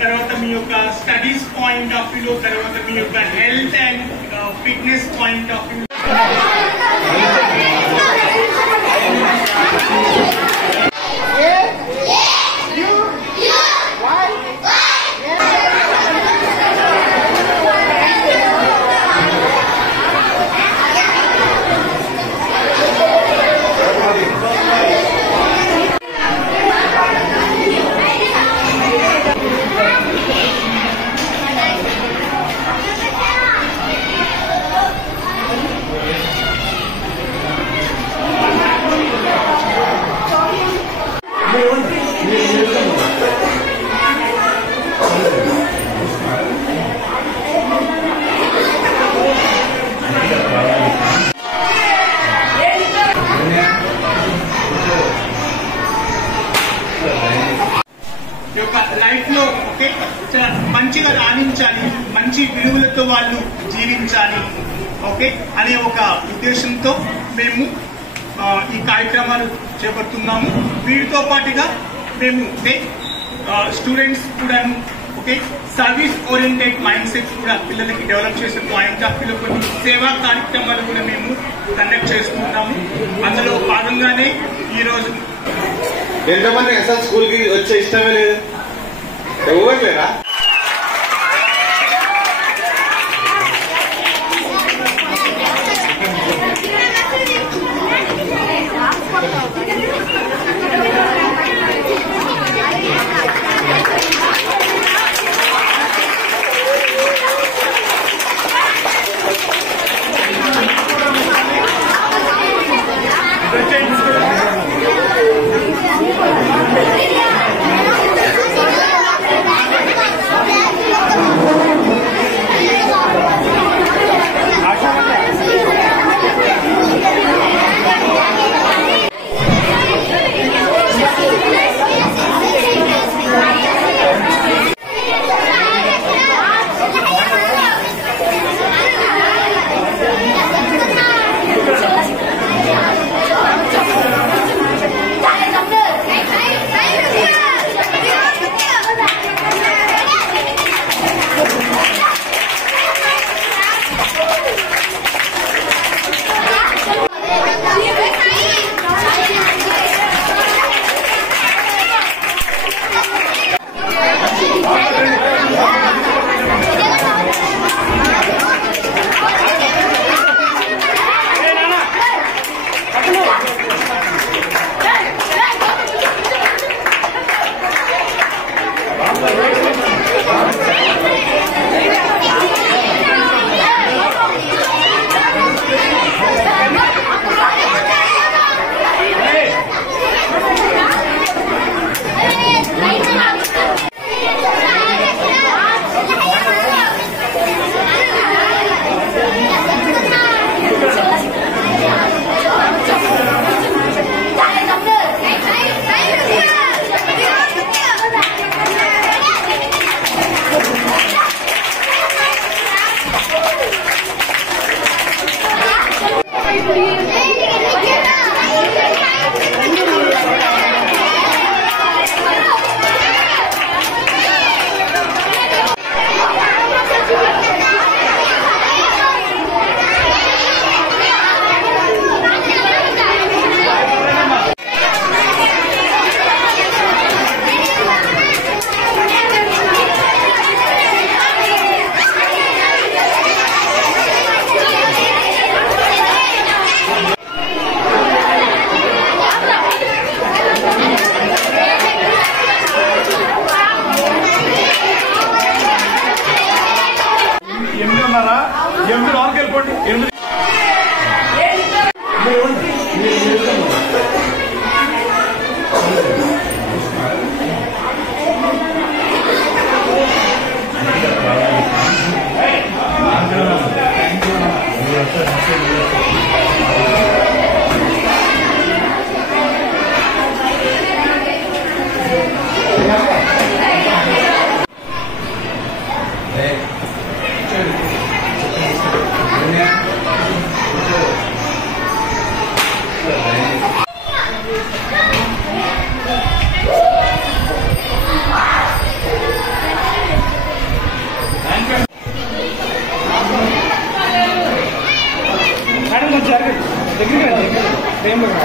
తర్వాత మీ యొక్క studies point of వ్యూలో, తర్వాత మీ యొక్క health and fitness point of view life లో మంచిగా రాణించాలి, మంచి విలువలతో వాళ్ళు జీవించాలి ఓకే అనే ఒక ఉద్దేశంతో మేము ఈ కార్యక్రమాలు చేపడుతున్నాము. వీటితో పాటుగా మేము స్టూడెంట్స్ కూడా okay service oriented mind set కూడా పిల్లలకి డెవలప్ చేసే పాయింట్ ఆఫ్ వ్యూలో కొన్ని సేవా కార్యక్రమాలు కూడా మేము కండక్ట్ చేస్తున్నాము. అందులో భాగంగానే ఈ రోజు ఎంతమంది అసలు స్కూల్ కి వచ్చే ఇష్టమే లేదు, ఇవ్వట్లేదా?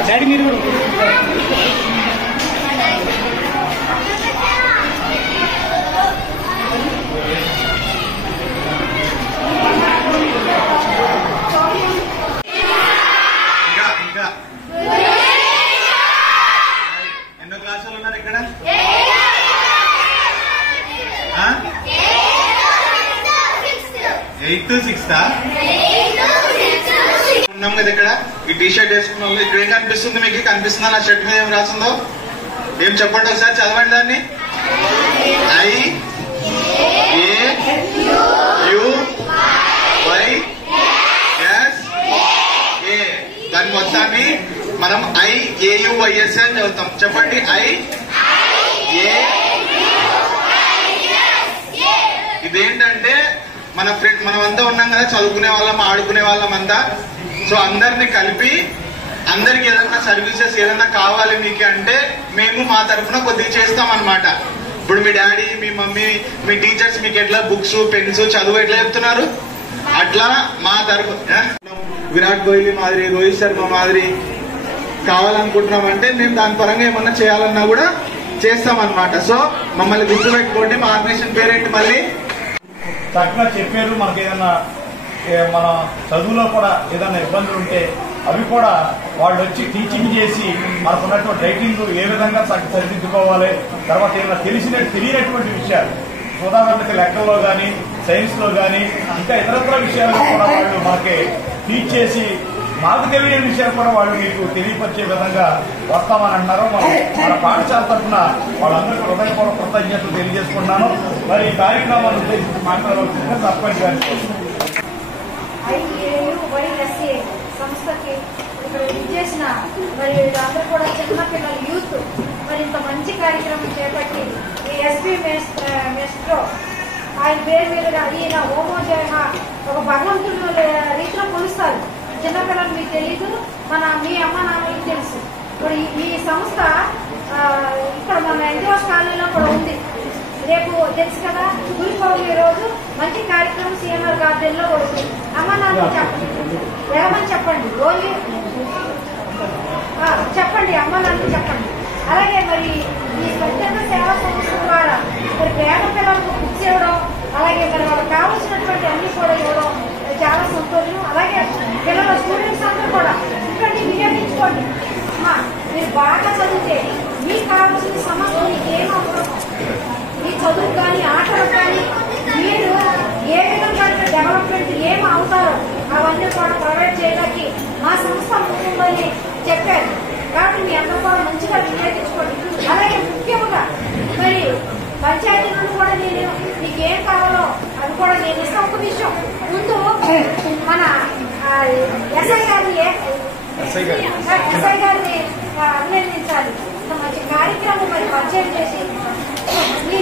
డాడీ మీరు కూడా ఇంకా ఎన్నో క్లాసులు ఉన్నారు ఇక్కడ? 8 to 6 ఉన్నాం కదా ఇక్కడ. ఈ టీ షర్ట్ వేసుకున్న వాళ్ళు ఇక్కడ ఏం కనిపిస్తుంది? మీకు కనిపిస్తుందా? నా షర్ట్ మీద ఏం రాసిందో ఏం చెప్పండి ఒకసారి, చదవండి దాన్ని. IAUYS దాని మొత్తాన్ని మనం IAUYS అని చదువుతాం. చెప్పండి. ఇదేంటంటే మన ఫ్రెండ్ మనమంతా ఉన్నాం కదా, చదువుకునే వాళ్ళం, ఆడుకునే వాళ్ళం అంతా. సో అందరిని కలిపి అందరికి ఏదన్నా సర్వీసెస్ ఏదన్నా కావాలి మీకు అంటే మేము మా తరఫున కొద్దిగా చేస్తాం అన్నమాట. ఇప్పుడు మీ డాడీ, మీ మమ్మీ, మీ టీచర్స్ మీకు ఎట్లా బుక్స్, పెన్స్, చదువు ఎట్లా చెప్తున్నారు, అట్లా మా తరఫు విరాట్ కోహ్లీ మాదిరి, రోహిత్ శర్మ మాదిరి కావాలనుకుంటున్నామంటే మేము దాని పరంగా ఏమన్నా చేయాలన్నా కూడా చేస్తామన్నమాట. సో మమ్మల్ని గుర్తుపెట్టుకోండి. మా ఆర్గనైజేషన్ పేరేంటి మళ్ళీ? చక్కగా చెప్పారు. మనకి ఏదైనా మన చదువులో కూడా ఏదైనా ఇబ్బందులు ఉంటే అవి కూడా వాళ్ళు వచ్చి టీచింగ్ చేసి మనకున్నటువంటి రైటింగ్ ఏ విధంగా సరిదిద్దుకోవాలి, తర్వాత ఏదైనా తెలియనటువంటి విషయాలు, ఉదాహరణకి లెక్కల్లో కానీ, సైన్స్ లో కానీ, ఇంకా ఇతరత్ర విషయాల్లో కూడా వాళ్ళు మనకి టీచ్ చేసి మాకు తెలియని విషయాలు కూడా వాళ్ళు మీకు తెలియపరిచే విధంగా వస్తామని అంటున్నారు. మన పాఠశాల తరఫున వాళ్ళందరికీ హృదయపూర్వక కృతజ్ఞతలు తెలియజేసుకున్నాను. మరి ఈ కార్యక్రమాన్ని ఉద్దేశించి మాట్లాడవలసిందిగా సర్పంచ్ గారికి. IAUYS సంస్థకి ఇక్కడ విచ్చేసిన మరి అందరూ కూడా చిన్నపిల్లల యూత్ మరి ఇంత మంచి కార్యక్రమం చేపట్టి ఈ ఎస్పీ మెస్ట్రో ఆయన పేరు మీదుగా ఈయన హోమోజైన ఒక భగవంతుడు రీతిలో కొలుస్తారు. చిన్నపిల్లలు మీకు తెలీదు, మీ అమ్మ నాన్నలకు తెలుసు. మరి ఈ సంస్థ ఇక్కడ మన ఎన్జిఓస్ కాలనీలో కూడా ఉంది. రేపు తెలుసు కదా, గురు పౌర్ణమి రోజు మంచి కార్యక్రమం CMR గార్డెన్ లో కూడా ఉంది. అమ్మ నాన్న చెప్పండి, ఏమని చెప్పండి, రోజు చెప్పండి, అమ్మ నాన్న చెప్పండి. అలాగే మరి ఈ స్వచ్ఛంద సేవా సంస్థ ద్వారా మరి పేద పిల్లలకు బుక్స్ ఇవ్వడం, అలాగే మరి వాళ్ళకి కావాల్సినటువంటి అన్ని కూడా ఇవ్వడం చాలా సంతోషం. అలాగే పిల్లల స్టూడెంట్స్ అందరూ కూడా ఇక్కడికి వినియోగించుకోండి. మీరు బాగా చదివితే మీకు కావాల్సిన సమస్య మీకు ఏం అవసరం, మీ చదువు కానీ, ఆటలు కానీ, మీరు ఏ విధంగా డెవలప్మెంట్ ఏం అవుతారో అవన్నీ కూడా ప్రొవైడ్ చేయడానికి మా సంస్థ ముందుందని చెప్పారు. కాబట్టి మీ అందరూ కూడా మంచిగా వినియోగించుకోండి. అలాగే ముఖ్యంగా మరి పంచాయతీ నుండి కూడా నేను మీకు ఏం కావాలో అది కూడా నేను ఇస్తాను. ఒక విషయం ముందు మన ఎస్ఐ గారిని అభినందించాలి. మంచి కార్యక్రమం మరి పరిచయం చేసి మీ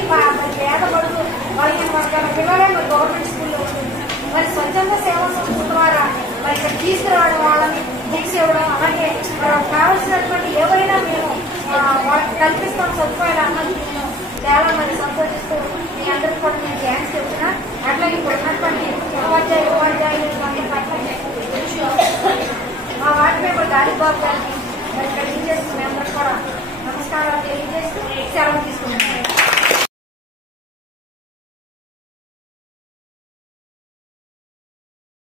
పేద బడుగు బలహీన వర్గాల పిల్లలే మరి గవర్నమెంట్ స్కూల్లో ఉంటుంది. మరి స్వచ్ఛంద సేవా సంస్థ ద్వారా మరి ఇక్కడ తీసుకురావడం, వాళ్ళని బుక్స్ ఇవ్వడం, అలాగే వాళ్ళకి కావాల్సినటువంటి ఏవైనా మేము వాళ్ళకి కల్పిస్తాం సదుపాయాలు అన్నది నేను చాలా మంది సంతోషిస్తూ మీ అందరికీ కూడా నేను థ్యాంక్స్ చెప్తున్నా. అట్లాగే ఇప్పుడు ఉన్నటువంటి ఉపాధ్యాయులు అందరి పట్ల మా వార్డు మెంబర్ గాలిబాబు గారికి మరి ఇక్కడ టీచర్స్ మీ అందరికీ కూడా నమస్కారాలు తెలియజేస్తూ సెలవు తీసుకుంటున్నాను.